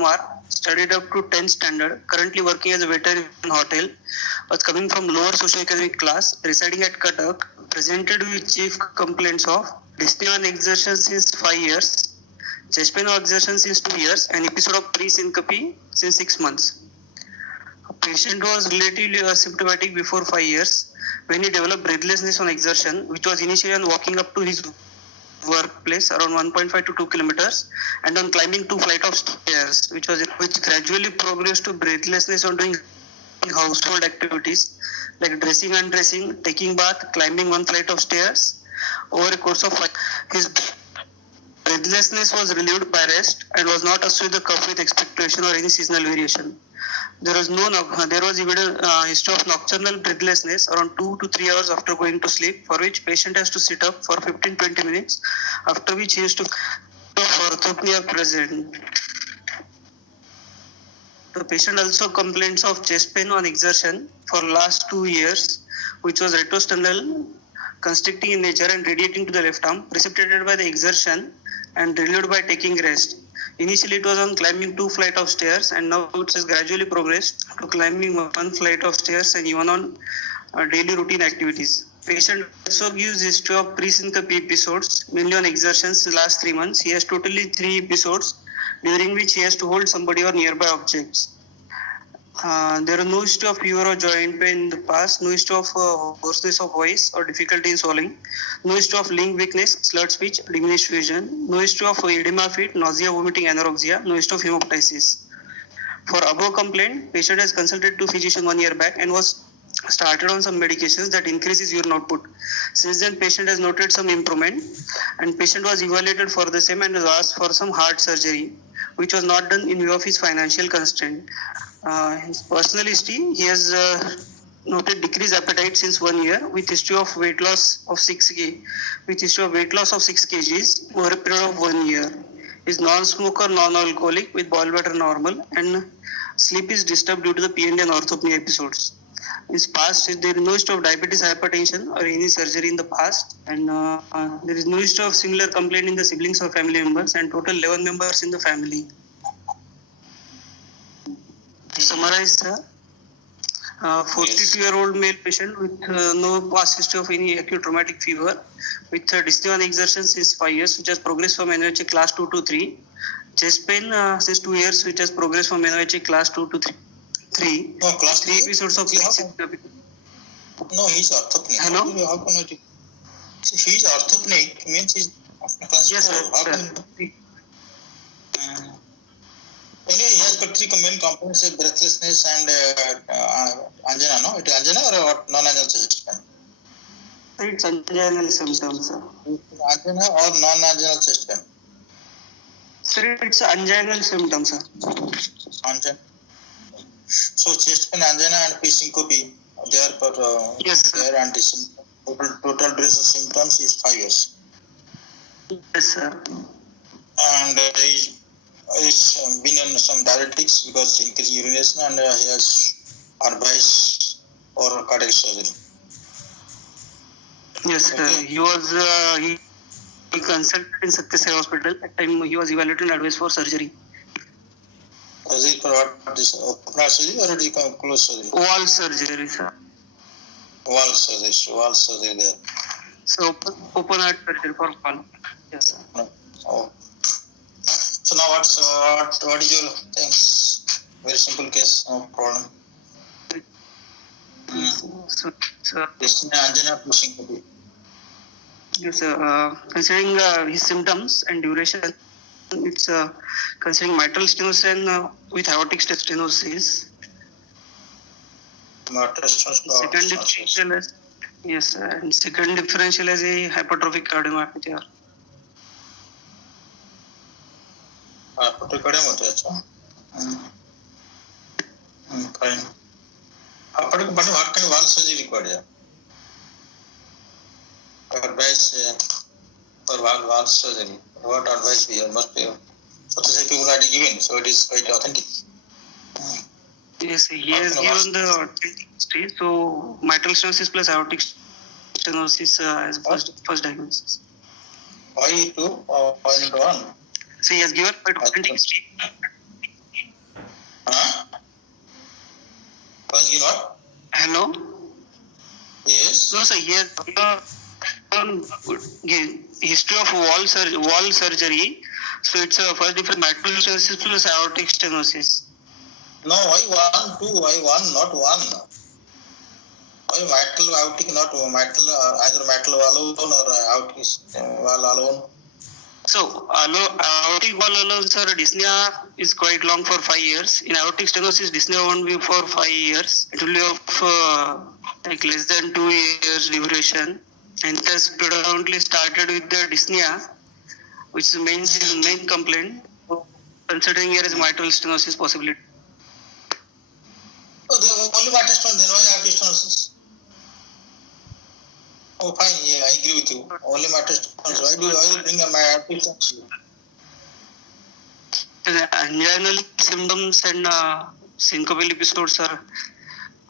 Kumar, studied up to 10th standard, currently working as a waiter in a hotel, was coming from lower socioeconomic class, residing at Cuttack, presented with chief complaints of dyspnea on exertion since 5 years, chest pain on exertion since 2 years, and episode of pre-syncope since 6 months. A patient was relatively asymptomatic before 5 years when he developed breathlessness on exertion, which was initially on walking up to his workplace around 1.5 to 2 kilometers and on climbing 2 flights of stairs, which gradually progressed to breathlessness on doing household activities like dressing, undressing, taking bath, climbing 1 flight of stairs. Over a course of 5 his breathlessness was relieved by rest and was not associated with the cough with expectoration or any seasonal variation. There was evidence history of nocturnal breathlessness around 2 to 3 hours after going to sleep, for which patient has to sit up for 15-20 minutes, after which he is to orthopnea present. The patient also complains of chest pain on exertion for last 2 years, which was retrosternal, constricting in nature and radiating to the left arm, precipitated by the exertion and relieved by taking rest. Initially, it was on climbing 2 flights of stairs, and now it has gradually progressed to climbing 1 flight of stairs and even on daily routine activities. Patient also gives history of pre-syncope episodes, mainly on exertions in the last 3 months. He has totally 3 episodes during which he has to hold somebody or nearby objects. There are no history of fever or joint pain in the past, no history of hoarseness of voice or difficulty in swallowing, no history of lung weakness, slurred speech, diminished vision, no history of edema feet, nausea, vomiting, anorexia, no history of hemoptysis. For above complaint, patient has consulted to physician 1 year back and was started on some medications that increases urine output. Since then, patient has noted some improvement and patient was evaluated for the same and was asked for some heart surgery, which was not done in view of his financial constraint. His personal history, he has noted decreased appetite since 1 year with history of weight loss of 6 kgs over a period of 1 year. Is non-smoker, non-alcoholic with bowel bladder normal and sleep is disturbed due to the PND and orthopnea episodes. In past, there is no history of diabetes, hypertension or any surgery in the past, and there is no history of similar complaint in the siblings or family members, and total 11 members in the family. To summarize, sir, 42-year-old male patient with no past history of any acute traumatic fever, with dyspnea on exertion since 5 years, which has progressed from NOHA class 2 to 3. Chest pain since 2 years, which has progressed from NOHA class 2 to 3. No, class 3 episodes of No, he's orthopneic. Hello? How can it? He's orthopneic, means he's class Yes, 4. sir. How can Anyway, he has got 3 main components: breathlessness and angina. No, it is angina or what? Non-anginal chest pain. It's anginal symptoms, sir. Angina or non-anginal chest pain? Sir, it's anginal symptoms, sir. Angina. So chest pain, angina and pre-syncope, they are for Yes, sir. their total duration of symptoms is 5 years. Yes, sir. And he's been on some diuretics because increased urination, and he has advice for cardiac surgery. Yes, sir. Okay. He was he consulted in Satya Sai Hospital. At time he was evaluated and advised for surgery. Was it for what? This open heart surgery or did he come close surgery? Wall surgery, sir. Wall surgery there. So open heart surgery for wall. Yes, sir. Oh. So now what is your things? Very simple case, no problem. So, Dyspnea, angina, pre-syncope. yes, sir. Considering his symptoms and duration, it's considering mitral stenosis and with aortic stenosis. Second differential is yes, sir. And second differential is a hypertrophic cardiomyopathy. Hypertrophic होते हैं अच्छा. Fine. Hypertrophic बने what kind of valve surgery required है? Advice for valve surgery. What advice we have must be. So this is people already given, so it is quite authentic. Yes, he has given the authentic history. So mitral stenosis plus aortic stenosis as first diagnosis. Why 2 or why not 1? So he has given quite authentic history. Huh? Was you not? Hello? Yes. No, sir. Here, history of wall surgery. So it's first different mitral stenosis plus aortic stenosis. No, why one, two? Why one, not one? Why mitral, aortic, not mitral, either mitral alone or aortic wall alone? So aortic wall alone, sir, dyspnea is quite long for 5 years. In aortic stenosis, dyspnea won't be for 5 years. It will be of like less than 2 years duration. And it has predominantly started with the dyspnea, which is the main complaint. Considering here is mitral stenosis possibility. Oh, the only mitral stenosis, then why aortic stenosis? Oh, fine. Yeah, I agree with you. Only mitral stenosis. Why do you bring a aortic stenosis? Angina symptoms and syncopal episodes are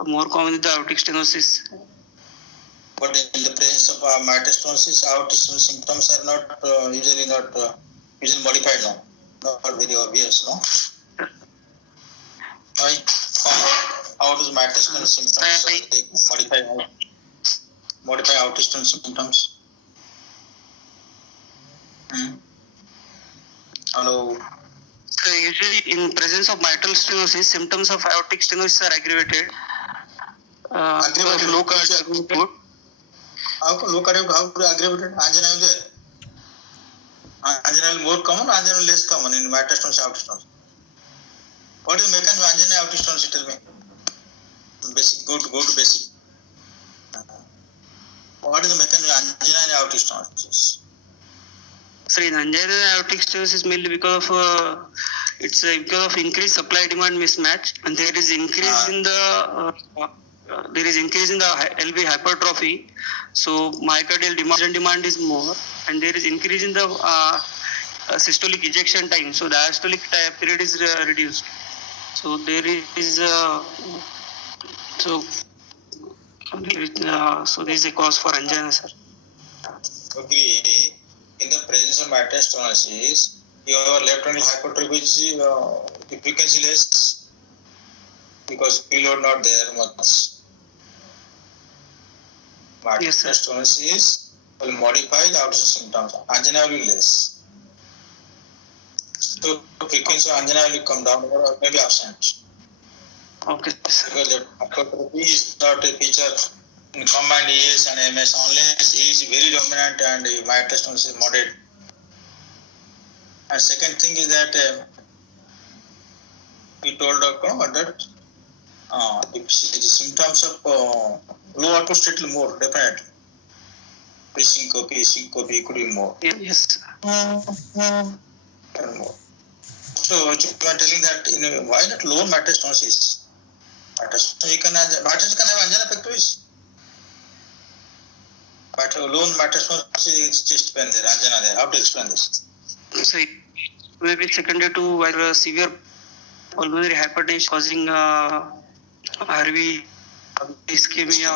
more common with the aortic stenosis. But in the presence of mitral stenosis, aortic stenosis symptoms are not usually modified now. Not very obvious, no? Why? How does mitral stenosis symptoms modify aortic stenosis symptoms? Hello. So usually in presence of mitral stenosis, symptoms of aortic stenosis are aggravated. Low cardiac output. How low cardiac output aggravated? Angina is there. Angina is more common, angina is less common in mitral stenosis, aortic stenosis. What is the mechanism of angina aortic stenosis? Tell me. Basic. Go to basic. What is the mechanism of angina and aortic stenosis? So in angina and aortic stenosis mainly because of because of increased supply demand mismatch, and there is increase in the LV hypertrophy. So myocardial demand is more, and there is increase in the systolic ejection time. So the diastolic period is reduced. So there is so there is a cause for angina, sir. Agree. In the presence of mitral stenosis, your left ventricle hypertrophy the frequency less because preload not there much. Mitral stenosis will modify the aortic symptoms. Angina will be less. So frequency of angina will come down or maybe absent. Okay. Because the hypertrophy is not a feature in combined AS and MS unless he is very dominant and mitral stenosis is moderate. And second thing is that we told that the symptoms of low output state will more definitely. Syncope could be more. Yes. And more. So you are telling that why not low mitral stenosis? You can have angina pectoris. But low mitral stenosis is chest pain there, angina there. How to explain this? So it may be secondary to either severe pulmonary hypertension causing RV ischemia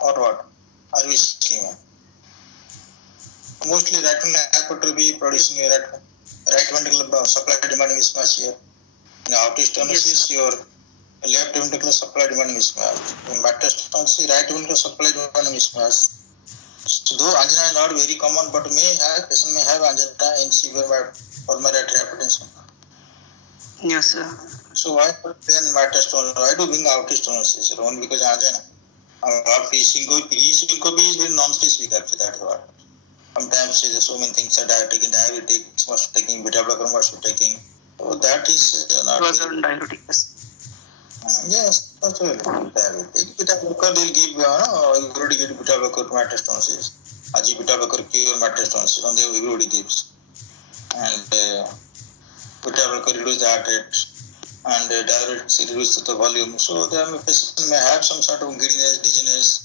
or what? RV ischemia. Mostly right ventricular hypertrophy producing a right ventricular supply demand mismatch here. In aortic stenosis, your left ventricular supply demand mismatch. In mitral stenosis, right ventricular supply demand mismatch. So though angina is not very common, but patient may have angina in severe pulmonary hypertension. Yes, sir. So why then mitral stenosis? Why do bring aortic stenosis? Only because angina. Syncope is very non-specific actually. That's what. Sometimes so many things are diabetics must be taking, beta blocker must be taking. So that is not. It was on diabetic. Yes, that's very diabetic. Beta blocker they'll give, you already get beta blocker to mitral stenosis. Aji beta blocker cure mitral stenosis, and everybody gives. And beta blocker reduce the heart rate, and diuretics reduce the volume. So the patient may have some sort of giddiness, dizziness.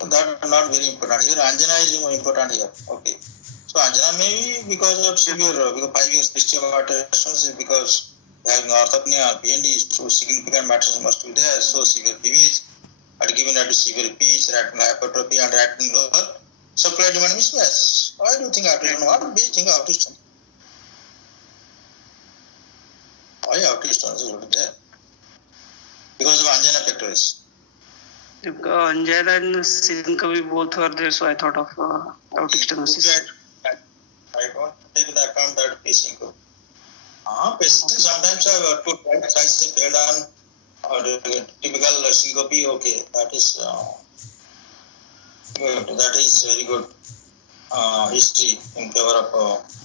So that is not very important. Here angina is more important here. Okay. So angina may be because of severe, because 5 years history of mitral stenosis, because having orthopnea, PND, so significant matters must be there. So severe PVs are given at severe PH, right hypertrophy and right lower supply demand mismatch. Why do you think aortic stenosis? What do you think aortic stenosis? because of angina pectoris. Angina and syncope both were there, so I thought of aortic stenosis. I don't take into account that syncope. Patients sometimes have two types failed on typical syncope. Okay, that is good. That is very good history in favor of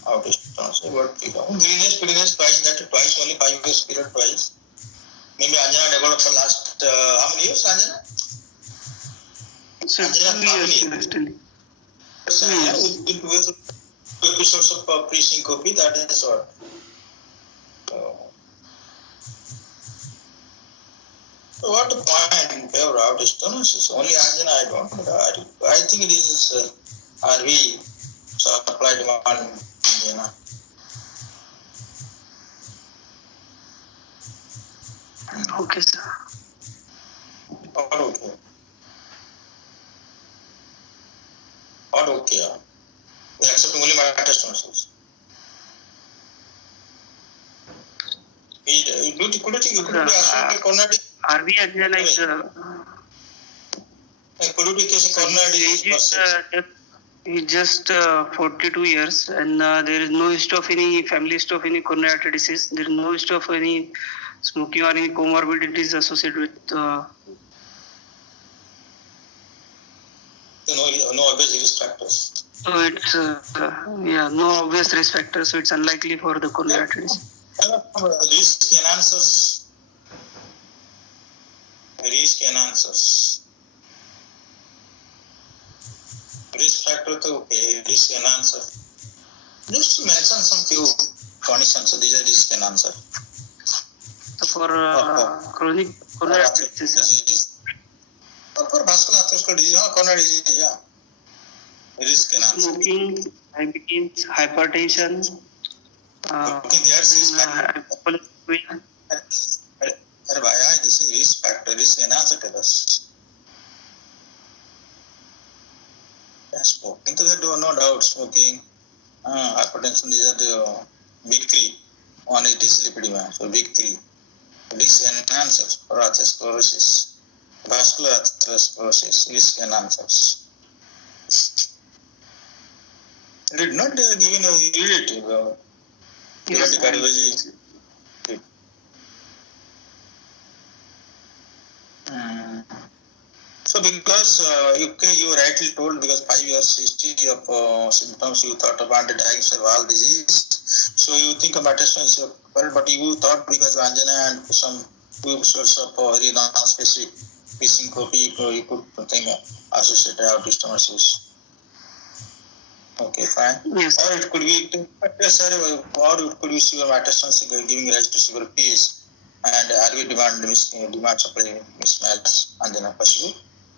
aortic stenosis. But greenness twice, only 5 years period twice. Maybe angina developed for last how many years? Angina? So 2 years still. 2 years. With 2 episodes of pre-syncope, that is what. So what the point in favor of aortic stenosis? Only angina I don't know. I think it is RV supply demand angina. Okay, sir. Okay. Not okay. We accept only metastasis. RV angina is he's just 42 years, and there is no history of any family history of any coronary artery disease. There is no history of any smoking or any comorbidities associated with. No obvious risk factors. So it's no obvious risk factors. So it's unlikely for the coronary artery disease. Risk enhancers. Risk factor to okay, risk enhancer. Just to mention some few conditions. So these are risk enhancer. So for chronic coronary artery disease. For vascular atherosclerotic disease, coronary disease, yeah. Risk enhancer. Smoking, diabetes, hypertension. Okay, there's risk factor. This is risk factor, risk enhancer to us. Smoking, no doubt, smoking, hypertension, these are the big three. One is dyslipidemia, so big three. Risk enhancers for atherosclerosis, vascular atherosclerosis, risk enhancers. Did not given a relative cardiology. So because you rightly told, because 5 years history of symptoms, you thought of underdiagnosed valve disease. So you think of metastasis, but you thought because of angina and some source of very non-specific syncope, you could think associated aortic stenosis. Okay, fine. Yes. Or it could be severe metastasis giving rise to severe PH and RV demand supply mismatch angina possible.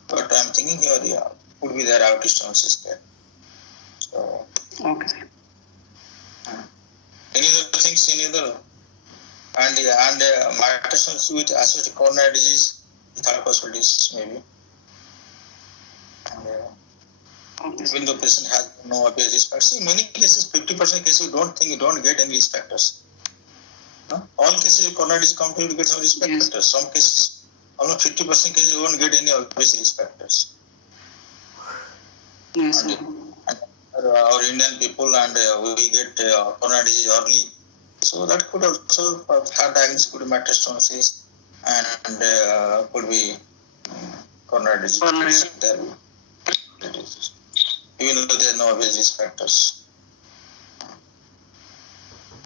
But I'm thinking here, could be there aortic stenosis there. So, okay. Any other things? And metastasis with associated coronary disease, third possibilities maybe. And even though patient has no obvious risk factors, in many cases, 50% cases you don't get any risk factors. No? All cases of coronary disease come to you get some risk factors. Some cases, almost 50% cases you won't get any obvious risk factors. Yes. And our Indian people and we get coronary disease early. So that could also have diagnosed could be metastasis and could be coronary disease. Even though there are no obvious risk factors.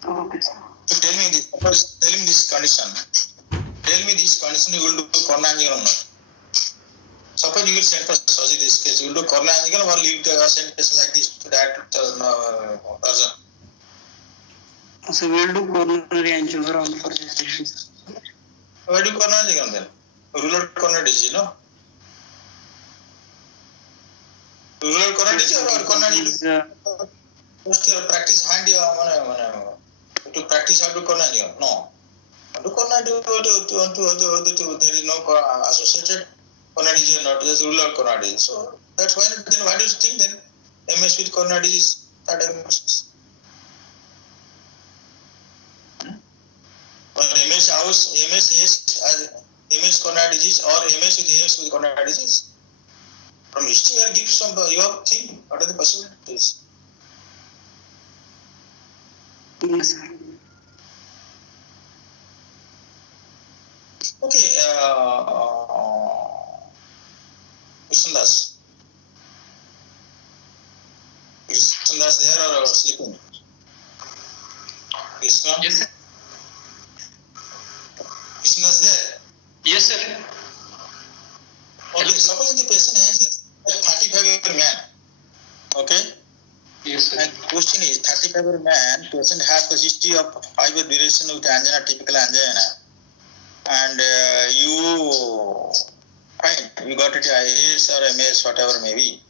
Okay. So tell me this condition. Tell me this condition, you will do coronary angiogram or not? Suppose you will send for surgery this case, you will do coronary angiogram or leave the send case like this to that person? So we will do coronary angiogram for this disease. Why do coronary angiogram then? Rural coronary disease, no? Rural coronary disease or coronary? Just practice hand to practice how to coronary angiogram? No. To coronary there is no associated coronary disease, not just rural coronary disease. So that's why. Then why do you think then MS with coronary disease are diagnosis? But MS MS coronary disease or MS with AS with coronary disease? From history, you give some, you have think what are the possibilities? Yes, sir. Okay, Krishnadas. Krishnadas there or sleeping? Krishna? Yes, sir. Krishnadas there? Yes, sir. Okay, suppose the patient has a 35-year man. Okay? Yes, sir. And question is, 35-year man, patient has a history of 5-year duration with angina, typical angina. And you got it AS or MS, whatever may be.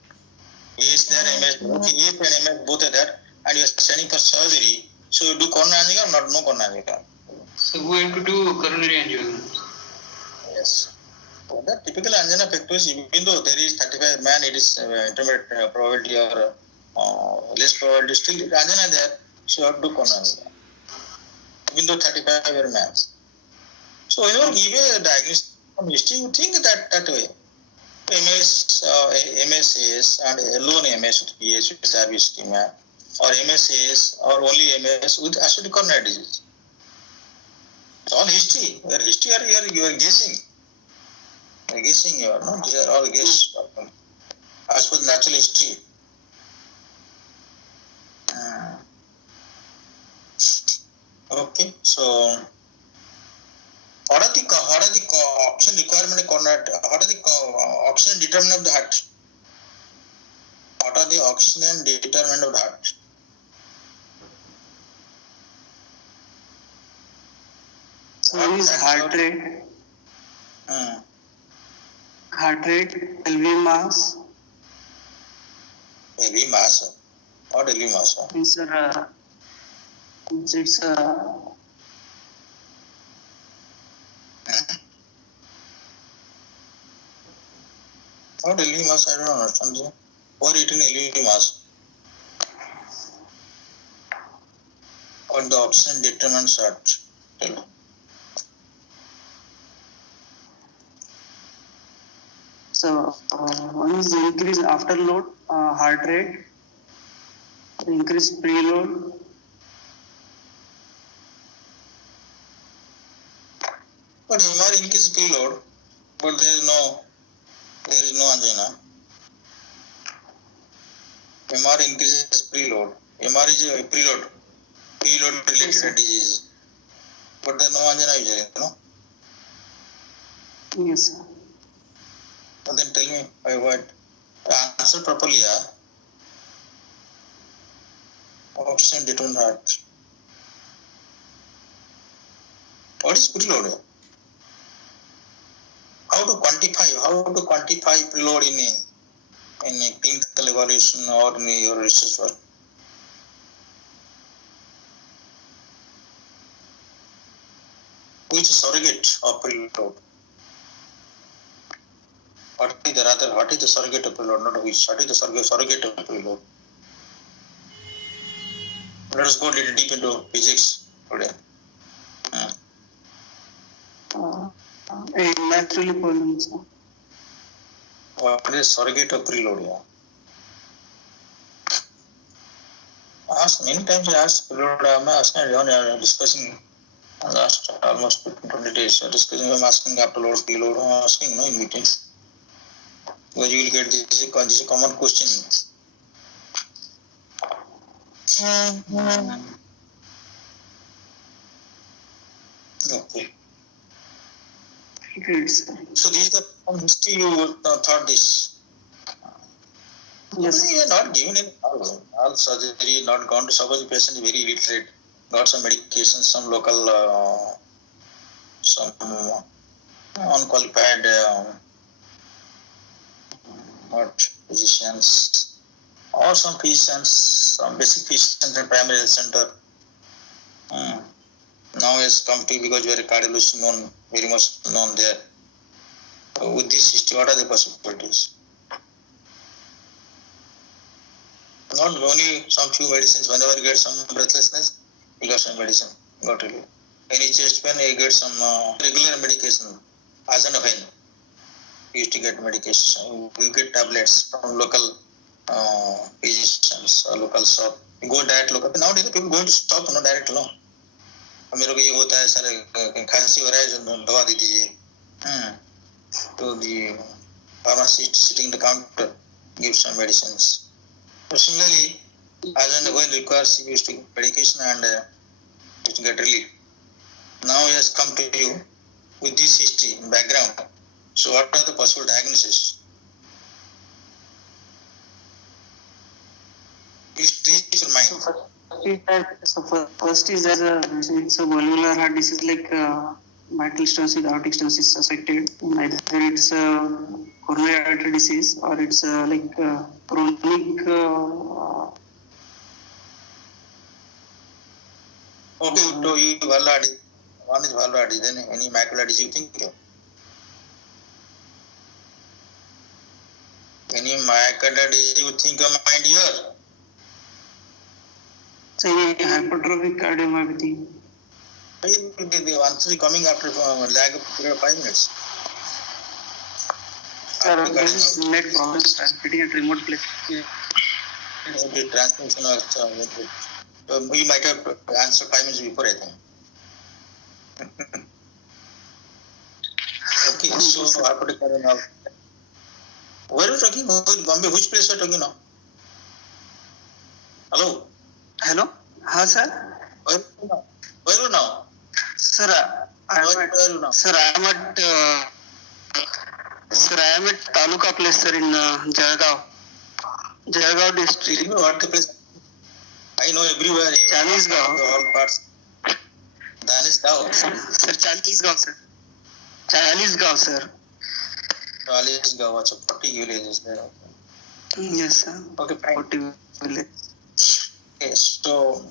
AS there, MS, okay, AS and MS both are there, and you are sending for surgery. So you do coronary angina or not? No coronary angina. So we have to do coronary angiogram. Yes. So the typical angina pectoris, even though there is 35 man, it is intermediate probability or less probability, still angina there, so you have to do coronary angina. Even though 35-year man. So whenever you give a diagnosis from history, you think that way. MS and alone MS with PH with RV ischemia, or MS or only MS with associated coronary disease. It's all history. Where history you are guessing. You are guessing, you are no, these are all guess as per natural history. Okay, so what are the oxygen requirement of coronary? What are the oxygen determinant of the heart? What are the oxygen determinant of the heart? So is heart rate, LV mass. LV mass. What LV mass? Yes, sir. It's What LV mass? I don't understand. Sir. What eating LV mass? What the oxygen determinants are? Tell me. So one is increase after load, heart rate, increase preload. But MR increase preload, but there is no angina. MR increases preload. MR is a preload related disease. But there is no angina usually, no? Yes, sir. But then tell me, I what? Answer properly, yeah? Oxygen determined heart. What is preload? How to quantify preload in a clinical evaluation or in your research work? Which is surrogate of preload? What is the surrogate of preload? Not which. What is the surrogate of preload? Let us go a little deep into physics today. Naturally pollen, sir. What is surrogate of preload? Yeah. Many times I ask preload. I'm asking, discussing last almost 20 days. Discussing, I'm asking after load, preload. I'm asking, in meetings. Because you will get this is a common question. Okay. Great, sir. So this is the from history you thought this. Yes. You are not given any all surgery, not gone to suppose the patient is very illiterate, got some medication, some local, some unqualified physicians, or some physicians, some basic physicians in primary health center. Now has come to because you are a cardiologist known, very much known there. So with this history, what are the possibilities? Not only some few medicines, whenever you get some breathlessness, you got some medicine, got relief. Any chest pain, you get some regular medication. as and when you used to get medication. You get tablets from local physicians or local shop. You go direct local. Nowadays people going to stop no direct no. मेरे को ये होता है sir खांसी हो रहा है जो दवा दे दीजिए. तो the pharmacist sitting the counter gives some medicines. So similarly, as and when requires you used to get medication and used to get relief. Now he has come to you with this history background. So what are the possible diagnoses? Please teach your mind. First is as it's a valvular heart disease like mitral stenosis with aortic stenosis suspected. Either it's a coronary artery disease or it's like chronic. Okay, so you valvular, one is valvular, then any macular disease you think of? Any macular disease you think of mind here? Say hypertrophic cardiomyopathy. The answer is coming after lag of 5 minutes. Sir, there is net problem transmitting at remote place. The transmission or we might have answered 5 minutes before, I think. Okay, so hypertrophic cardiomyopathy. Where are you talking? Bombay, which place are you talking now? Hello? Hello? हाँ sir. Where are you now? Sir, I am at Taluka place, sir, in Jalgaon district. You know what the place? I know everywhere. Chalisgaon. All parts. Chalisgaon. Sir, Chalisgaon, sir. Chalisgaon, sir. Chalisgaon. So 40 villages there. Yes, sir. Okay, fine. 40 village. Okay, so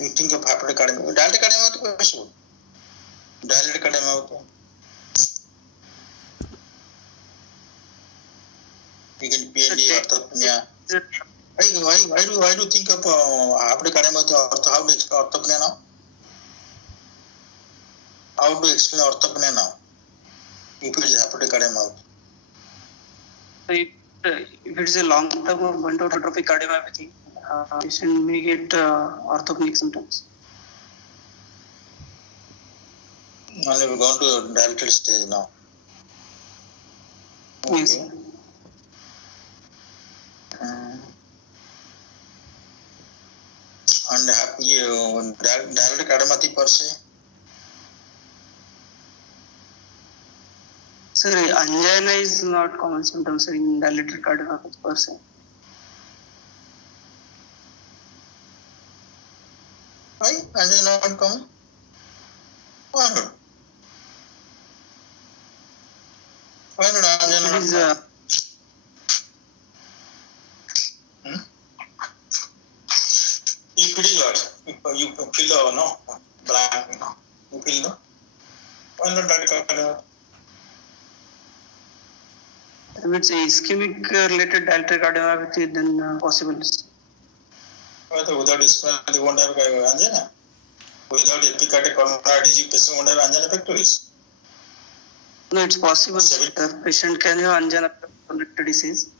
you think of hypertrophic cardiomyopathy. Dilated cardiomyopathy is what? Dilated cardiomyopathy. You can PND orthopnea. Why do you think of hypertrophic cardiomyopathy? How do you explain orthopnea now? How do you explain orthopnea now? If it is hypertrophic cardiomyopathy. If it is a long-term hypertrophic cardiomyopathy, patient may get orthopneic symptoms. Only we're going to dilated stage now. Okay. Yes. And dilated cardiomyopathy per se? Sir, angina is not common symptom, sir, in dilated cardiomyopathy per se. Why? Angina not common? Why not? Why not angina It is not common? You feel what? You feel the no blank, no? You feel no? Why not dilated cardiomyopathy? if it's a ischemic related dilated cardiomyopathy, then possible. Without ischemia, they won't have angina. Without epicardic coronary disease, patient won't have angina pectoris. No, it's possible. The patient can have angina related disease.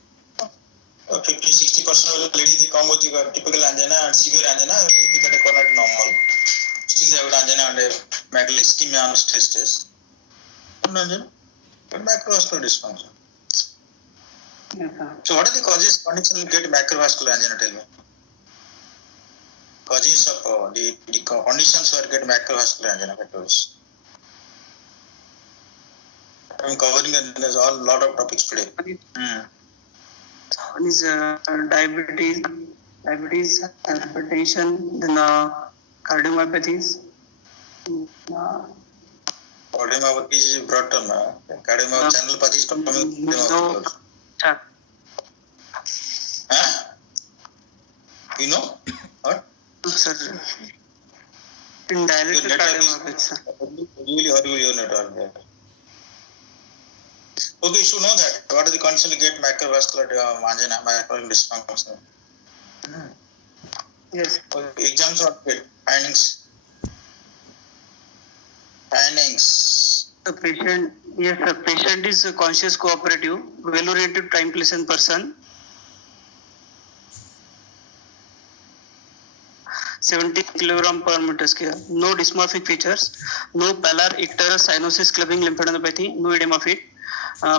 50-60% of the ladies they come with typical angina and severe angina, epicardic coronary normal. Still they have angina and macular ischemia and stress. Angina, macrovascular dysfunction. Yes, So what are the causes condition you get macrovascular angina? Tell me. Causes of the conditions where get macrovascular angina pectoris. I'm covering there's a lot of topics today. One is diabetes, hypertension, then cardiomyopathies. Cardiomyopathy is broad term. Cardiomyopathy channelopathy is coming. Huh? You know? What? Sir, in dilated Your network cardiomyopathy, sir. really horrible your network there. Okay, you should know that. What are the conditions to get macrovascular angina, macrovascular dysfunction? Yes. Okay, exams are good. Findings. The patient, yes, the patient is a conscious, cooperative, well-oriented, time-pleasant person. 70 kilogram per meter square. No dysmorphic features. No pallor, icterus, cyanosis, clubbing, lymphadenopathy. No edema of it.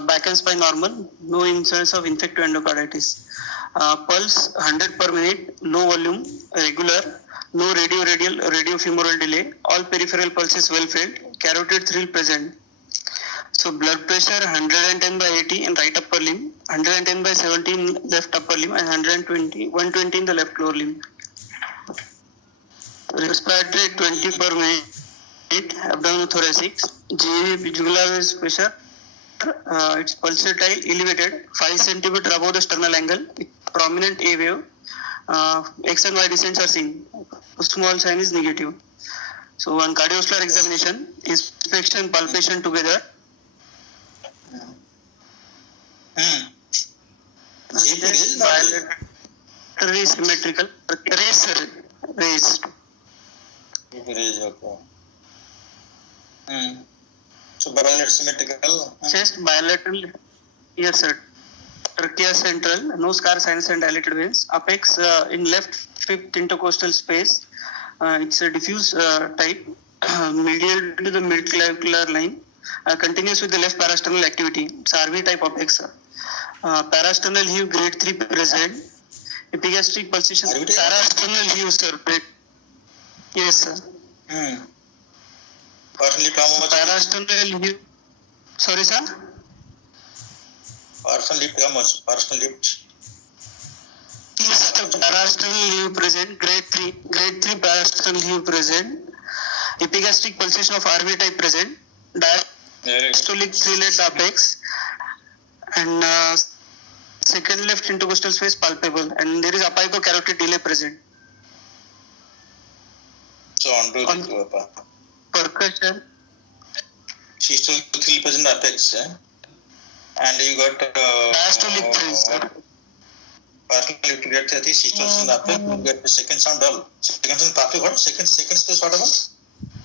Back and spine normal. No incidence of infective endocarditis. Pulse 100 per minute. Low volume. Regular. No radial, radiofemoral delay. All peripheral pulses well felt. Carotid thrill present. So blood pressure 110 by 80 in right upper limb, 110 by 70 in left upper limb, and 120 in the left lower limb. Respiratory 20 per minute, abdominal thoracic, jugular pressure, it's pulsatile elevated 5 cm above the sternal angle with prominent A wave. X and Y descents are seen. Small sign is negative. So on cardiovascular examination, inspection, palpation together. Bilaterally symmetrical, raised. Okay. So bilateral symmetrical. Chest bilateral, yes sir. Trachea central, no scar, sinus and dilated veins. Apex in left fifth intercostal space. It's a diffuse type, medial to the midclavicular line. Continues with the left parasternal activity. It's RV type apex. Parasternal heave grade 3 present. Epigastric pulsation. Parasternal heave sir. Yes sir. Parasternal heave. Sorry sir. Parasternal lift how much? Parasternal lift. Yes, the parasternal heave present, grade 3 parasternal heave present, epigastric pulsation of RV type present, diastolic three-led apex, and second left intercostal space palpable, and there is apicocarotid delay present. So on percussion. Systolic 3% apex, and you got Diastolic 3, sir. Parasternal lift grade 30, systolic apex, you get the second sound dull. Second sound palpable, what? Second space what about?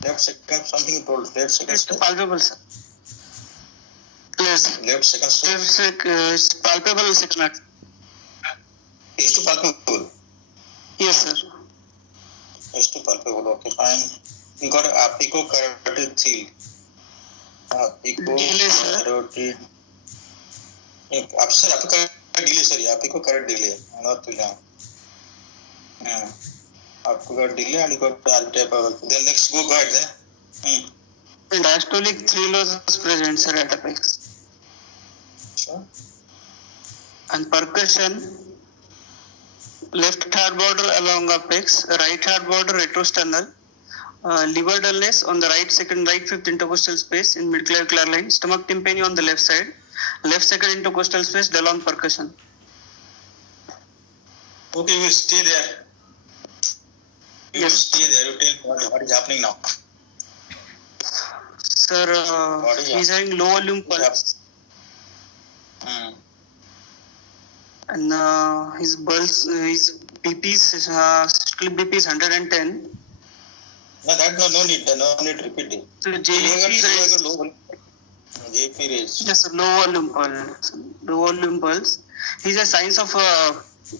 Left second something you told, left second It's space. palpable, sir. Yes. Left second space. It's palpable second. Is to palpable. Yes, sir. Is to palpable, okay, fine. You got apicocarotid thil. Apicocarotid. Sir, apicocarotid delay, sorry, apicocarotid delay. Not too long. Apicocarotid delay and you got the RV type of. Then next, go ahead. Diastolic 3 losses present, sir, at apex. Sure. And percussion, left heart border along apex, right heart border retrosternal, liver dullness on the right fifth intercostal space in midclavicular line, stomach tympani on the left side, left second intercostal space dull on percussion. Okay, you will stay there. You will Yes. stay there. You tell me what is happening now. Sir, he's having low volume pulse and his BP is 110. No, no need repeating. So JP raised. JP raised. Yes, sir, low volume pulse. These are signs of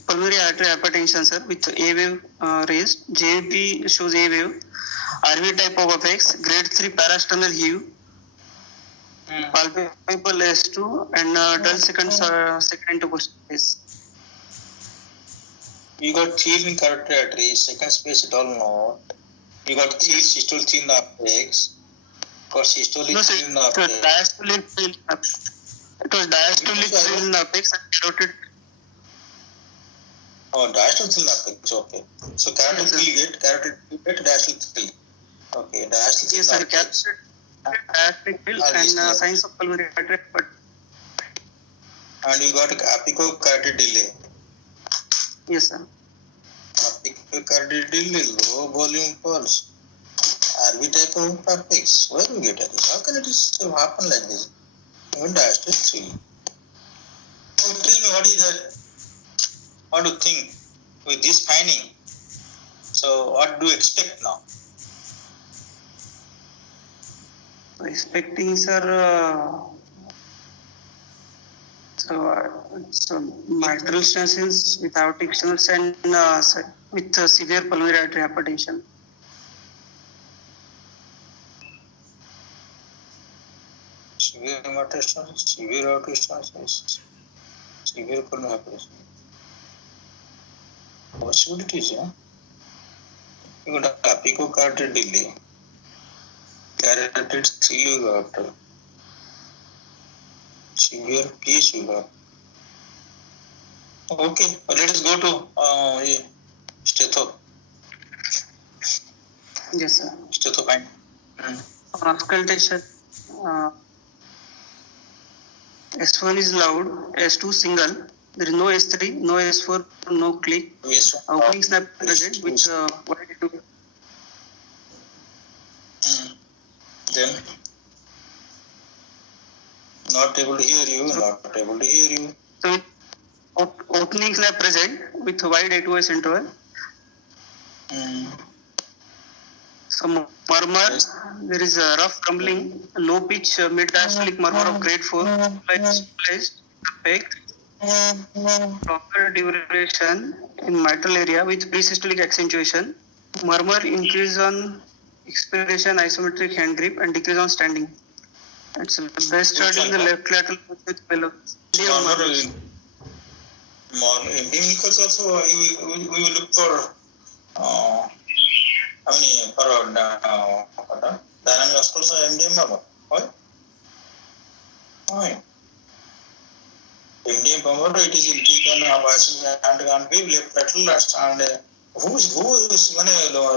pulmonary artery hypertension, sir, with A wave raised. JP shows A wave. RV type of apex, grade 3 parasternal heave, palpable S2, and dull second intercostal space. You got thil in carotid artery, second space dull node. You got thil systole thil in apex. Got systolic No, sir, thil in it was apex. diastolic thrill in apex and carotid. Oh, diastolic thil in apex. Okay. So carotid Yes, sir. thil get diastolic thil. Okay, diastolic Yes, thil sir, in apex. carotid thrill and signs of pulmonary artery hypertension. And you got apicocarotid delay. Yes, sir. Apicocarotid delay, low volume pulse. RV type of apex. Where do you get this? How can it happen like this? Even diastolic thrill. So tell me what is that? What do you think with this finding? So what do you expect now? Expecting, sir, so mitral stenosis with aortic stenosis and with severe pulmonary artery hypertension. Severe mitral stenosis, severe aortic stenosis, severe pulmonary hypertension. Possibilities, yeah. You got a apicocardial delay, carotid ciliary aorta, severe PH you got. Okay, let us go to stetho. Yes, sir. Stetho fine. Auscultation. S1 is loud, S2 single. There is no S3, no S4, no click. Yes, Opening snap present with wide to. Then not able to hear you, not able to hear you. So opening snap present with wide A2S interval. So murmur, Yes. there is a rough rumbling, low pitch mid-diastolic murmur of grade 4, placed peg, longer duration in mitral area with presystolic accentuation. Murmur increase on expiration, isometric hand grip, and decrease on standing. It's best studied in the left lateral with velocity. MDM equals also we will look for how many for dynamic oscillation MDM number. Right? MDM number it is in and give left lateral and who is when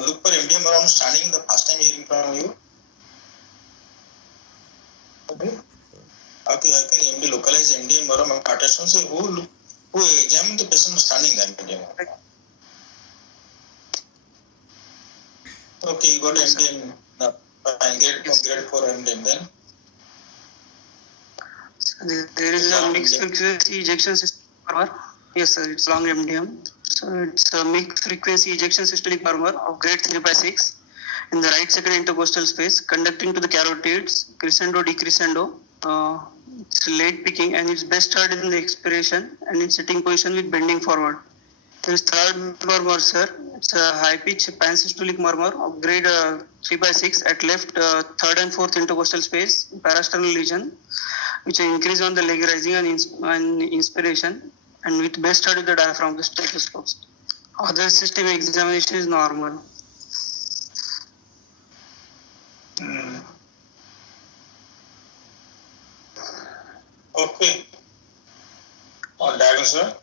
look for MDM around standing the first time hearing from you. Okay. How can MD localize MDM around attention say who examine the patient standing then MDM. Okay, you got MDM grade 4 MDM then. There is a mixed frequency ejection system murmur. Yes, sir, it's long MDM. So it's a mixed frequency ejection systolic murmur of grade 3/6 in the right second intercostal space, conducting to the carotids, crescendo, decrescendo. It's late picking and it's best started in the expiration and in sitting position with bending forward. There is third murmur, sir. It's a high pitch pansystolic murmur of grade 3/6 at left third and fourth intercostal space, parasternal region, which increase on the leg rising and inspiration, and with best study the diaphragm, the stethoscopes. Other system examination is normal. Okay. On diagnosis?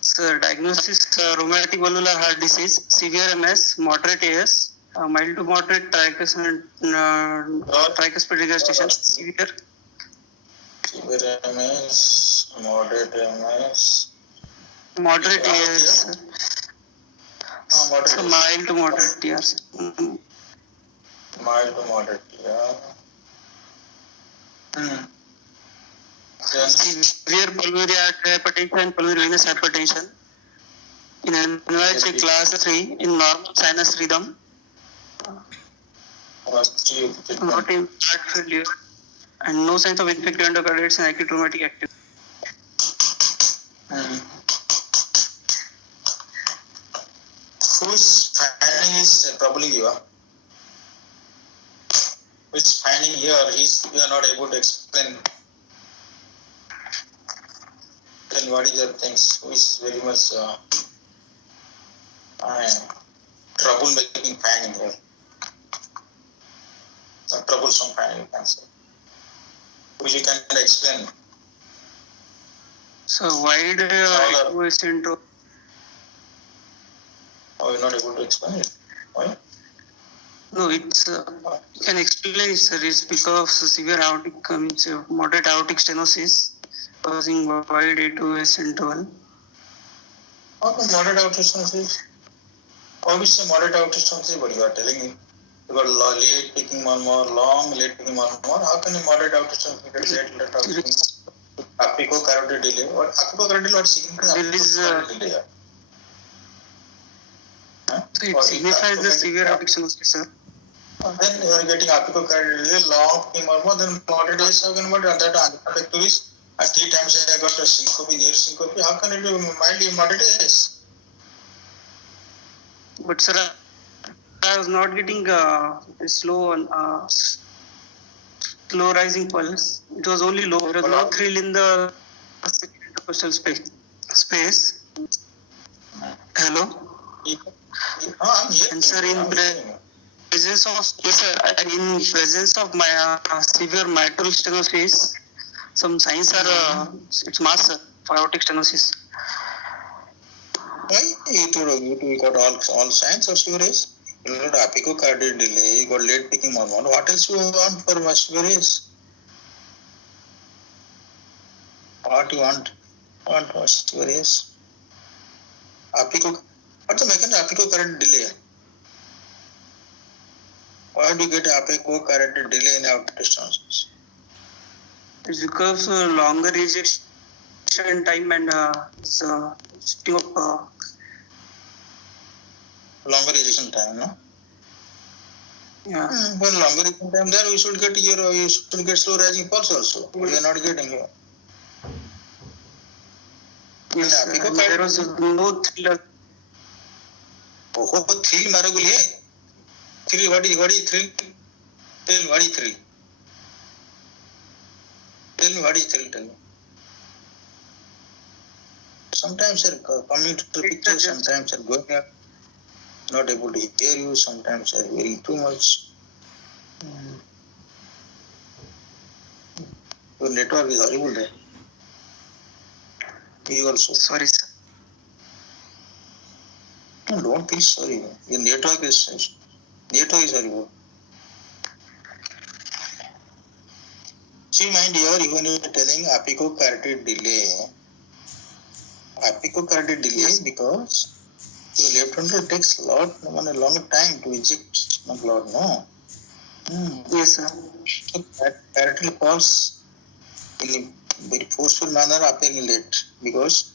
So diagnosis rheumatic valvular heart disease, severe MS, moderate AS, mild to moderate tricuspid regurgitation, severe MS, moderate MS. Moderate AS. So mild to moderate, yes. Mild to moderate, yeah. Severe pulmonary artery hypertension and pulmonary venous hypertension. In NYHA class 3 in normal sinus rhythm. Not in heart failure. And no signs of infective endocarditis and acute rheumatic activity. Whose finding is troubling you? Which finding here you are not able to explain? Then what is the things? Who is very much trouble-making finding here? A troublesome finding, you can say. Which you can explain. So wide syndrome. Oh, you're not able to explain it? Why? No, it's you can explain it, sir. It's because of severe aortic, moderate aortic stenosis causing wide A2S interval. How come moderate aortic stenosis? Obviously, moderate aortic stenosis, but you are telling me you got late picking murmur, long late picking murmur. How can you moderate aortic stenosis get late aortic stenosis? Apicocarotid delay. What apicocarotid what signifies? There is delay. So it signifies the severe aortic stenosis, sir. Then you are getting apicocardial delay, long picking murmur, then moderate is talking about that anti is at 3 times I got a syncope, near syncope. How can it be mildly moderate is? But sir, I was not getting a slow and slow rising pulse. It was only low. There was no thrill in the intercostal space. Hello. And sir, in presence of my severe mitral stenosis, some signs are it's mass sir, for aortic stenosis. Why? You got all signs of severe. You got apicocardial delay, you got late picking murmur. What else you want for severe? What you want? What for severe? What's the mechanism of apicocardial delay? Why do you get apicocardial delay in aortic stenosis? It's because longer ejection time and shifting of Longer ejection time, no? yeah. When longer ejection time there, you should get slow rising pulse also. But you are not getting it. Yes, there was no thrill. Oh, thrill maraguli. Thrill, what is thrill? Tell what is thrill? Tell me what is thrill, tell me. Sometimes they're coming to the picture, sometimes they're going up, not able to hear you, sometimes they're hearing too much. Your network is horrible there. You also. Sorry, sir. No, don't feel sorry. Your network is horrible. See, mind here, even if you're telling apicocardial delay, because your left ventricle takes a long time to eject blood, no? Yes, sir. So cardiac pulse in a very forceful manner appearing late because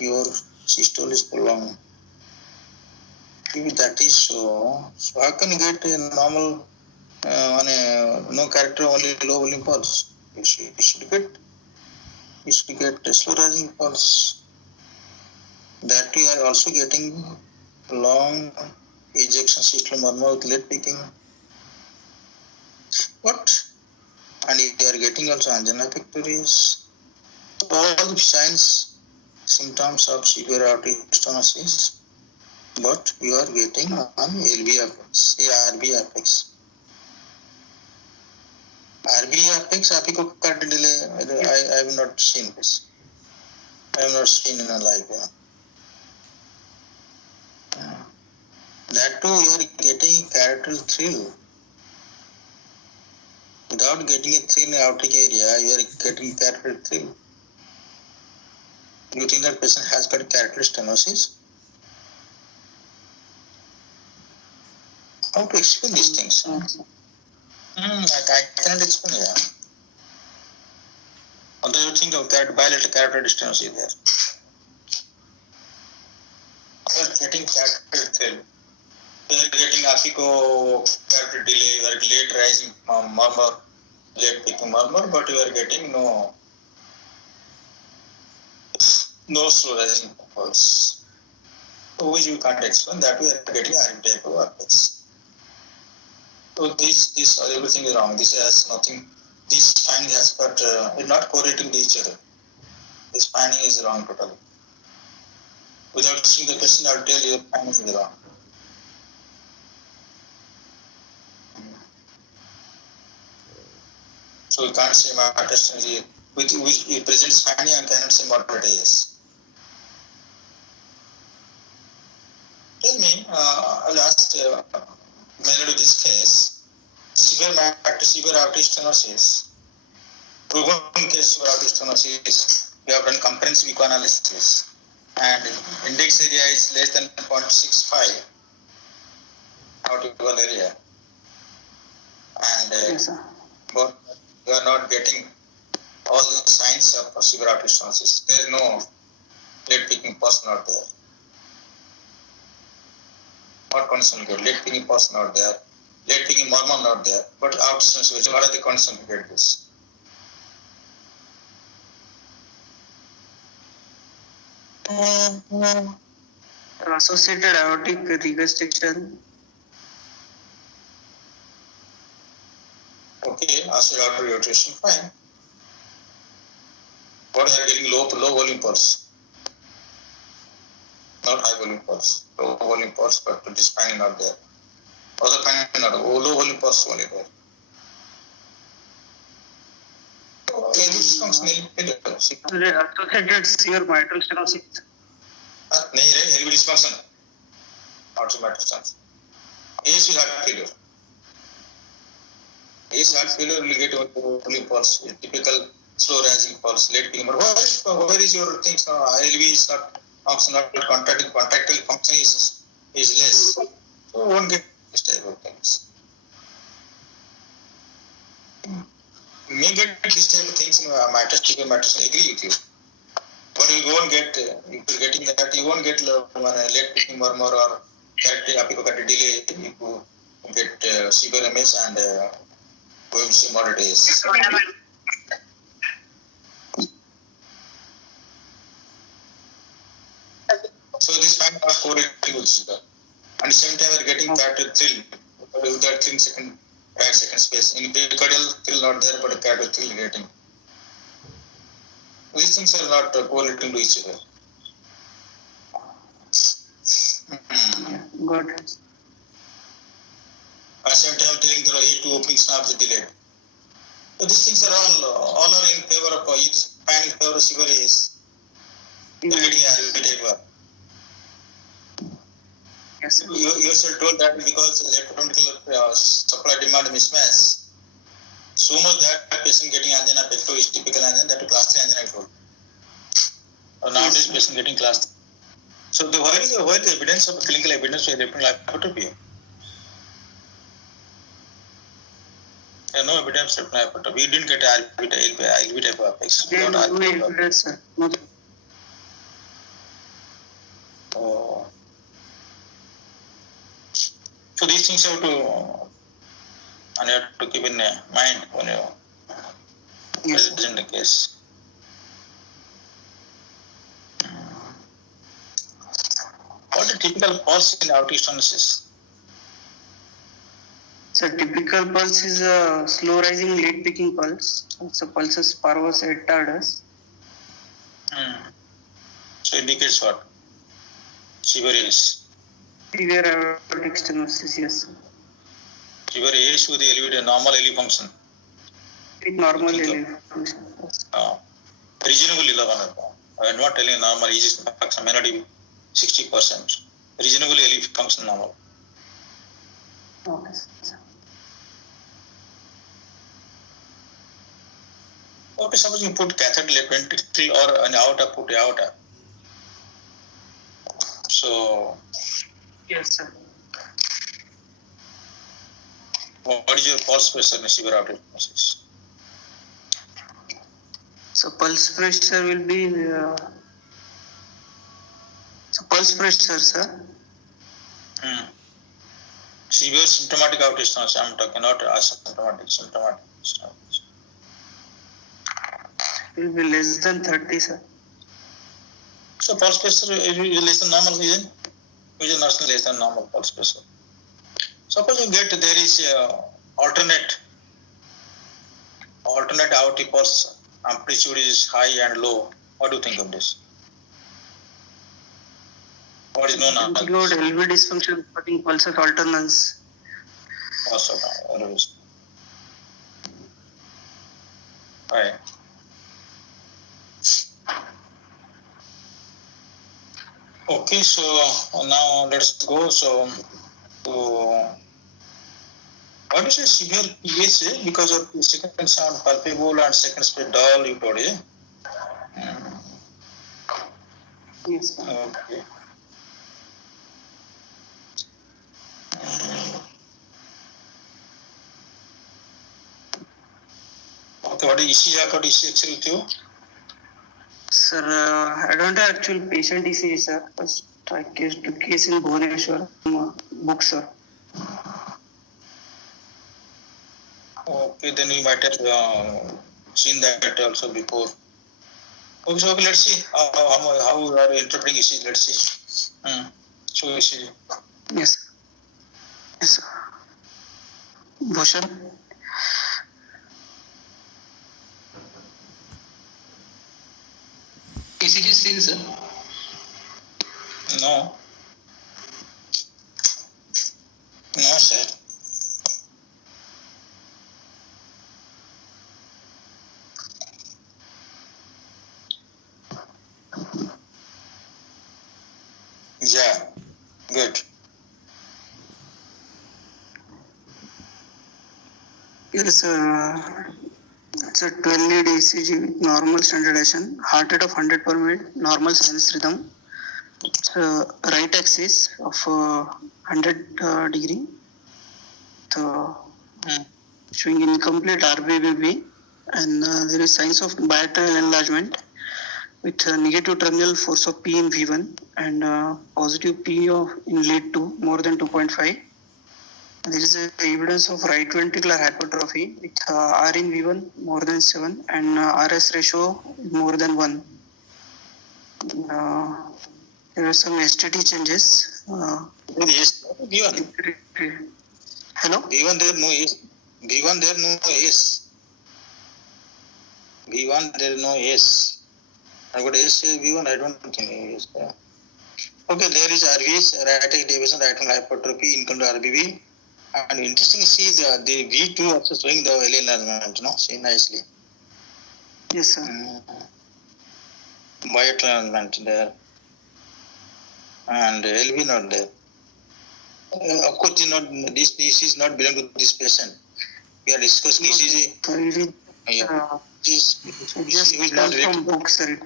your systole is prolonged. If that is so how can you get a normal no character, only low volume pulse? You should get a slow rising pulse. That you are also getting long ejection systole murmur with late picking. What? And you are getting also angina pectoris. All the signs, symptoms of severe aortic stenosis, but you are getting on LV apex, ARB apex. RB apex, apicocardial delay, I have not seen this. I have not seen in a life. That too, you are getting cardiac thrill. Without getting a thrill in the aortic area, you are getting cardiac thrill. You think that patient has got cardiac stenosis? How to explain these things? I cannot explain that. Although you think of bilateral cardiac stenosis there. You are getting cardiac thrill. You are getting apicocardial delay, you are late rising murmur, late picking murmur, but you are getting no slow rising pulse. So which you can't explain, that we are getting RB of apex. So this everything is wrong. This has nothing. This finding has got it's not correlating with each other. This finding is wrong totally. Without seeing the patient, I will tell you the finding is wrong. So we can't say moderate stenosis. With which it presents finding and cannot say moderate AS. Tell me, I'll ask mainly this case, severe aortic stenosis, proven case severe aortic stenosis, we have done comprehensive echo analysis and index area is less than 0.65 aortic wall area. And Yes, but you are not getting all the signs of severe aortic stenosis. There is no late picking pulse not there. What condition good? Late picking pulse not there. late picking murmur not there, but out distance which what are the conditions to get this? Associated aortic regurgitation. Okay, associated aortic regurgitation, fine. What they are getting low volume pulse, not high volume pulse, low volume pulse, but the spine not there. Other kind not low volume pulse only there. Okay, this functional Associated severe mitral stenosis. नहीं रे heavy dysfunction, not so mitral stenosis. AS will heart failure. AS heart failure will get volume pulse, typical slow rising pulse, late picking. But where is your things now? LV is not function, not contracting, contractile function is less. So one get this type of things. You may get this type of things in mitral matters. I agree with you. But you won't get, if you're getting that, you won't get late picking murmur or apical delay if you get severe MS and OMC moderate AS. So this fact are correlating with each other. And same time we are getting cardiac thrill with that 3 second, 5 second space. In pericardial thrill not there, but cardiac thrill getting. These things are not correlating to each other. Got it. At the same time telling the E2 opening snobs delayed. So these things are all are in favor of spine in favor of severe AS. Yes. You yourself told that because electroventricular supply demand mismatch, so much that patient getting angina pectoris is typical angina, that class 3 angina I told. Or nowadays patient getting class 3. So where is the evidence of clinical evidence for electroventricular hypertrophy? There is no evidence of hypertrophy. We didn't get LV type of apex. There is no evidence, sir. No. Oh. So these things you have to keep in mind when you present the case. What is typical pulse in aortic stenosis? So typical pulse is a slow rising late picking pulse. So pulses parvus et tardus. So indicates what? Severe AS. Severe aortic stenosis, yes. Severe AS with the elevated normal LV function. With normal LV function. Reasonably low. I am not telling normal EGS function may not be 60%. Reasonably LV function normal. Okay. Okay, suppose you put catheter left ventricle or an aorta, put aorta. So, Yes, sir. what is your pulse pressure in severe aortic stenosis? So pulse pressure will be so pulse pressure, sir. Severe symptomatic aortic stenosis. I am talking not asymptomatic, symptomatic stenosis. Will be less than 30, sir. So pulse pressure is less than normal, isn't it? Which is not less than normal pulse pressure. Suppose you get there is alternate aortic pulse amplitude is high and low. What do you think of this? What is known as Include LV dysfunction supporting pulses alternance. also always. Right. Okay, so now let's go. So, what is a severe PSA because of the second sound palpable and second speed dull, you told it? Yes, sir. Okay. Okay, what is ECG? What is ECG with you? Sir, I don't have actual patient ECG, sir. First, I took case in Bhubaneswar book, sir. Okay, then we might have seen that also before. Okay, so let's see how we are interpreting ECG. Let's see. So ECG. Yes. Yes, sir. Bhushan? ECG is seen, sir. No. No, sir. Yeah, good. Yes, it's a 12 lead ECG with normal standardization, heart rate of 100 per minute, normal sinus rhythm. It's right axis of 100 degree. So, showing incomplete RBBB, and there is signs of bilateral enlargement with negative terminal force of P in V1 and positive P of in lead 2 more than 2.5. There is evidence of right ventricular hypertrophy with R in V1 more than 7 and RS ratio more than 1. There are some STT changes. Yes, V1. Hello? V1 there no S. V1 there no S. V1 there no S. I got S V1. I don't think S. Okay, there is RVS, radiatic deviation, right ventricular hypertrophy, income to RBB. And interesting to see the V2 also showing the LA enlargement, no? See nicely. Yes, sir. Bilateral enlargement there. And LV not there. Of course, this is not belong to this patient. We are discussing ECG. This is not related. From books, sir.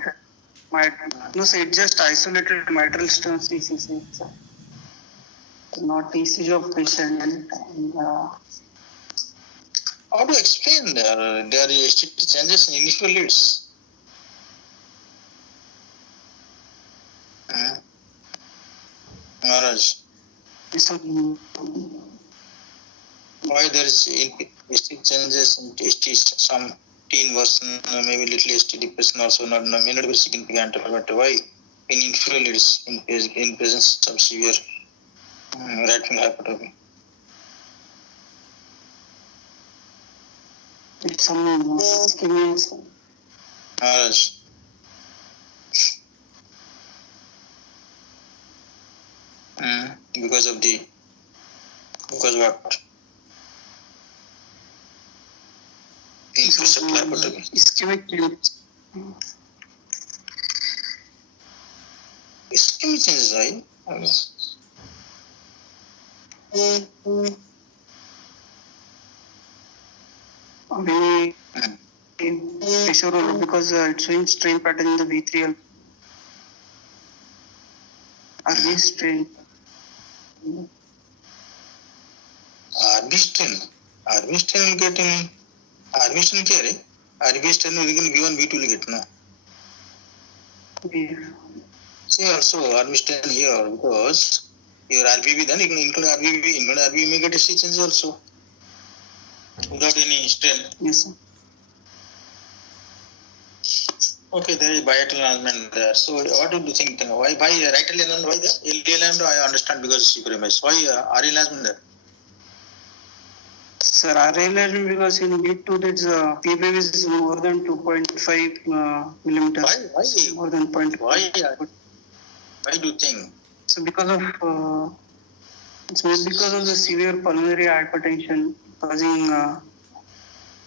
No, sir, it's just isolated mitral stenosis ECG, sir. Not ECG of patient. And, how to explain there is changes in initial leads? Maharaj. Why there is changes in ST, some teen version, maybe little ST depression also may not be significant, but why in inferior leads in presence of severe right ventricular hypertrophy? it's some ischemia. Maharaj. Because what? Increase of hypertrophy. Ischemic changes. Ischemic changes, right? Pressure because it's showing strain pattern in the V3L. RV strain. RV strain getting RV strain care. RV strain will get V1, V2 will get no. See also RV strain here because your RVB then you can include RVB may get a C change also without any strain. Yes, sir. Okay, there is bilateral enlargement there. So what do you think? Why right enlargement? Why the LD enlargement? I understand because of CPMS. Why RE enlargement there? Sir, RA enlargement because in lead 2 that's PBV is more than 2.5 millimeters. Why? More than 0.5. Why do you think? So because of it's because of the severe pulmonary hypertension causing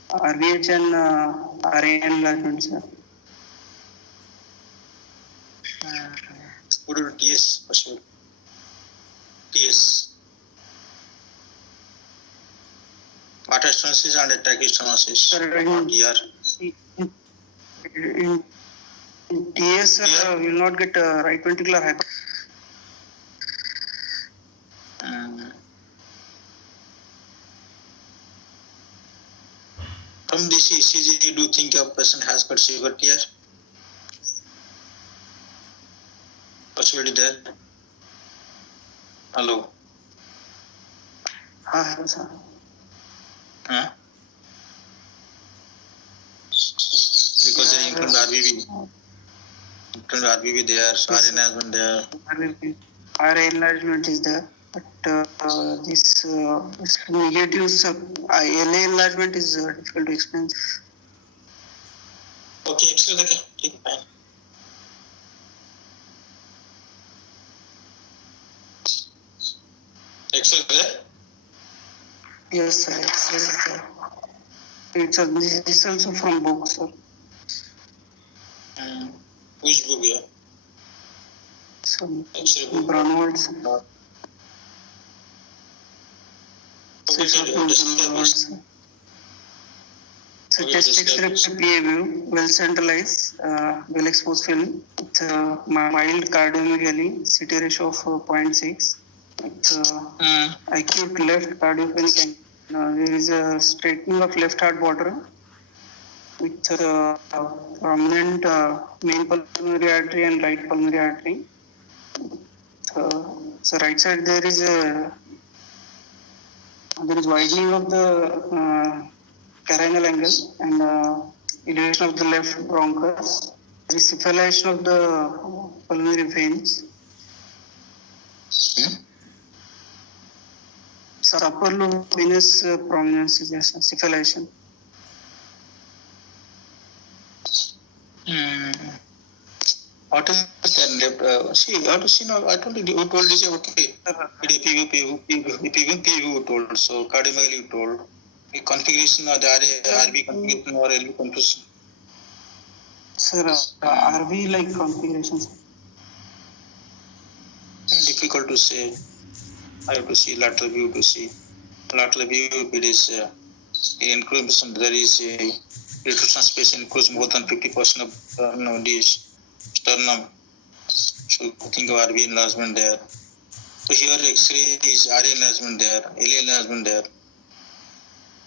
RVH and RA enlargement, sir. Go to TS for sure. TS. Water stenosis and trachea in TS, sir, we will not get right ventricular hypertension. From this ECG, do you think a person has got severe TR? Possibility there? Hello? Hello, sir. Internal RBB there, Yes, RA sir. enlargement there. RA enlargement is there, but this negative LA enlargement is difficult to explain. Okay, X-ray देखा, ठीक है, fine. X-ray there? Yes, sir. X-ray is there. This is also from book, sir. Which book here? Some X-ray book. Brownwald, sir. Okay, Sir, describe. So Okay, test describe. X-ray PA view, well centralized, well exposed film with mild cardiomegaly, CT ratio of 0.6, with acute left cardiopenic. There is a straightening of left heart border with prominent main pulmonary artery and right pulmonary artery. So right side there is widening of the carinal angle and elevation of the left bronchus. There is cephalization of the pulmonary veins. So upper lobe venous prominence is there, cephalization. What is that left? See, I have to see now. I told you, you told this, okay. PV told, so cardiomegaly you told. The configuration of the RB configuration or LV configuration? Sir, RV like configurations? Difficult to say. I have to see lateral view to see. Lateral view, it is includes, there is a retrostant space includes more than 50% of this sternum. So think of RV enlargement there. So here X-ray is RA enlargement there, LA enlargement there.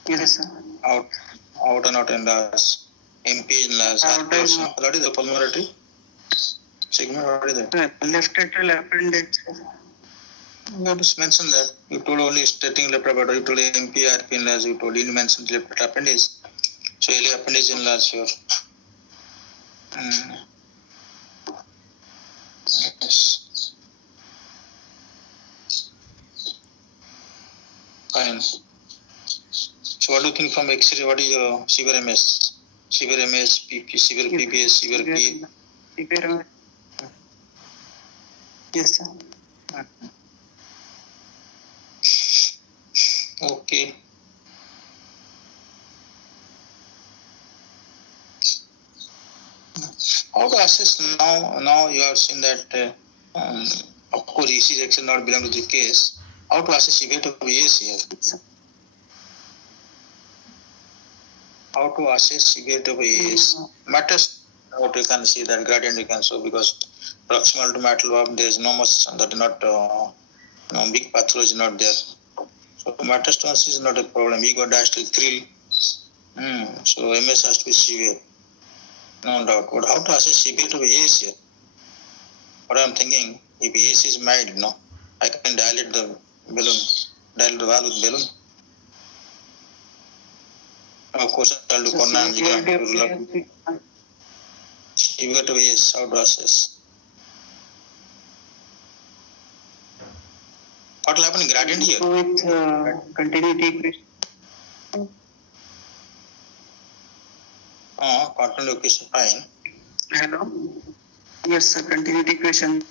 Yes, sir. Out and out enlarged. MP enlarged. What is the pulmonary segment? What is that? Left atrial appendage. You have to mention that. You told only stating left appendage. You told MP, RP enlarged. You told you mentioned left appendage. So LA appendage enlarged here. Yes. Fine. So what do you think from X-ray? What is your severe MS? Severe MS, PP, severe PPS, severe P? Severe. Yes, sir. Okay. How to assess now? Now you have seen that, of course, ECG action not belong to the case. How to assess severity of AS here? How to assess severity of AS? Matters what you can see that gradient you can show because proximal to metal valve there is no much that not no big pathology not there. So metastasis is not a problem. Ego diastolic thrill. So MS has to be severe. No doubt. But how to assess severity of AS here? What I am thinking, if AS is mild, I can dilate the balloon, dilate the valve with balloon. Of course, I'll do corner angiogram. Severity of AS, how to assess? What will happen in gradient here? With continuity equation. Continuity equation, fine. Hello? Yes, sir. Continuity equation.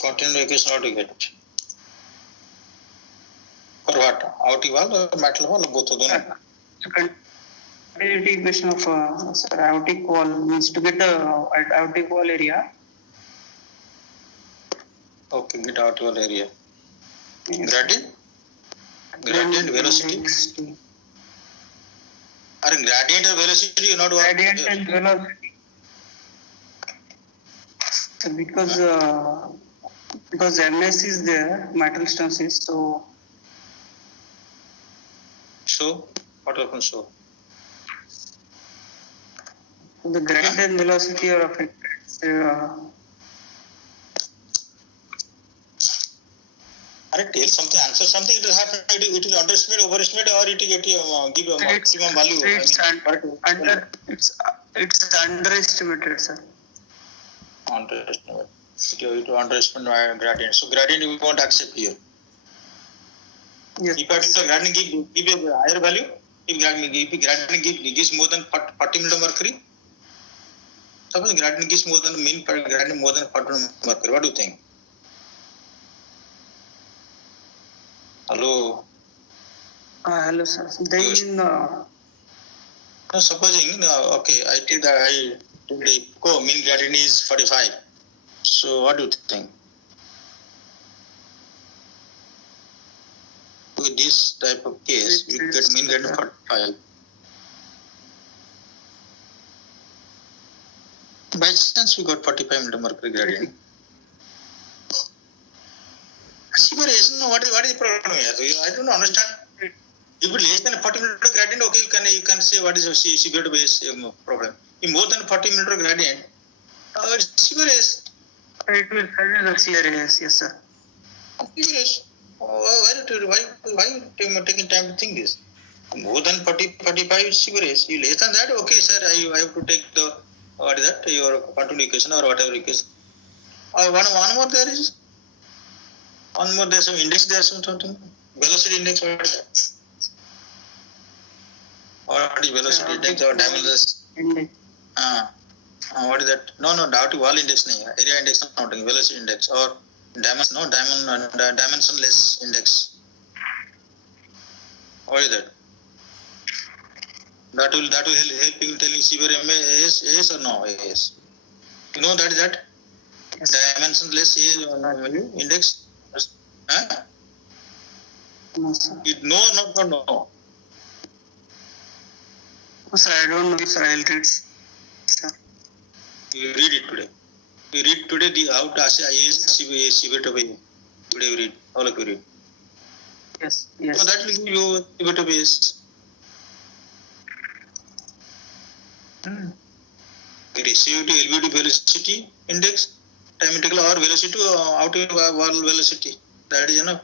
Continuity equation, how to get? For what? Outie valve or metal valve or both of them? Continuity equation of aortic wall means to get the aortic wall area. Okay, get aortic wall area. Yes. Gradient velocity. Are gradient or velocity? You not Gradient and velocity. So because MS is there, mitral stenosis, so what happens? So the gradient and velocity are affected. tell something, answer something, it will happen, it will underestimate, overestimate, or it will get give a maximum value. It's underestimated, sir. Underestimate. It will underestimate my gradient. So gradient we won't accept here. Yes. If the gradient give a higher value, if gradient gives more than 40 mm mercury, suppose gradient gives more than mean gradient more than 40 mm mercury, what do you think? Hello. Hello, sir. Then No, supposing okay, I think that I took the mean gradient is 45. So what do you think? With this type of case, we get mean gradient 45. By chance we got 45 mm mercury gradient. No, what is the problem here? I don't understand. If it less than 40 mm gradient, okay, you can say what is a severe to base problem. If more than 40 mm gradient, it's severe is. it will CRAS, yes, sir. Severe is. Why you taking time to think this? More than 40, 45 severe is. You less than that, okay, sir, I have to take the what is that? Your quantum equation or whatever equation. One more there is. One more there's some index, there's something. Velocity index, what is that? What is velocity index or dimensionless? Index. What is that? No, doubt wall index nahi. Area index not velocity index or dimensionless index. What is that? That will help you telling severe AS or no AS. You know that is that? Yes. Dimensionless index. No, sir. No. No, sir, I don't know, sir. I'll read, sir. You read it today. You read today the how to say AS severe to be. Today you read. All of you read. Yes. So that will give you severe to base. Received LVD velocity index, time integral or velocity out of wall velocity. That is enough.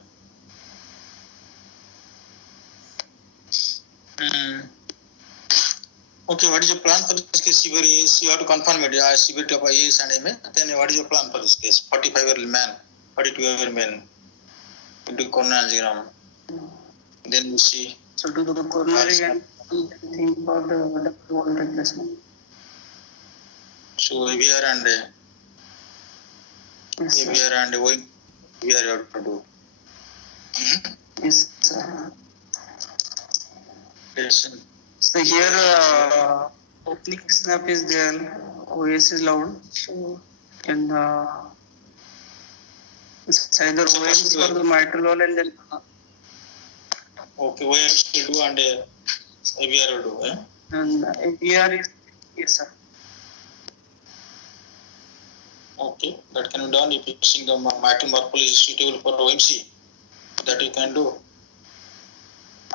Okay, what is your plan for this case? Severe is, you have to confirm it. Severity of AS and MA. Then what is your plan for this case? 45-year-old man, 42-year-old man. You do coronary angiogram. Then you see. So do the coronary and think about the wall replacement. So AVR and Yes, sir. AVR and OM, we are have to do. Yes, sir. Yes. So here, oblique snap is there, OS is loud, so can it's either OS for the mitral wall and then Okay, OM will do and AVR will do. and AVR is, yes, sir. Okay, that can be done if you think the mitral morphology is suitable for OMC. That you can do.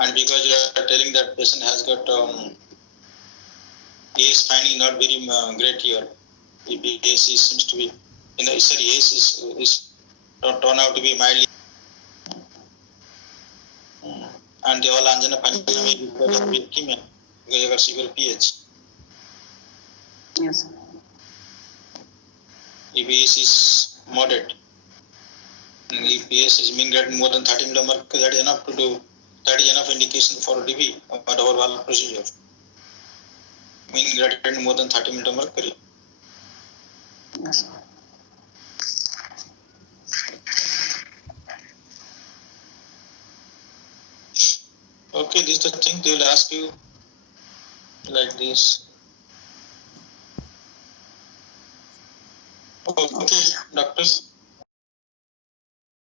And because you are telling that patient has got AS finding not very great here. If AS seems to be, AS is turn out to be mildly. And the all angina pangina may be because of leukemia, because you got severe pH. Yes, sir. If AS is moderate, and if AS is mean gradient more than 30 mm, that is enough to do. That is enough indication for DV or double valve procedure. Mean gradient more than 30 mm mercury. Yes, sir. Okay, this is the thing they will ask you like this. Okay, doctors.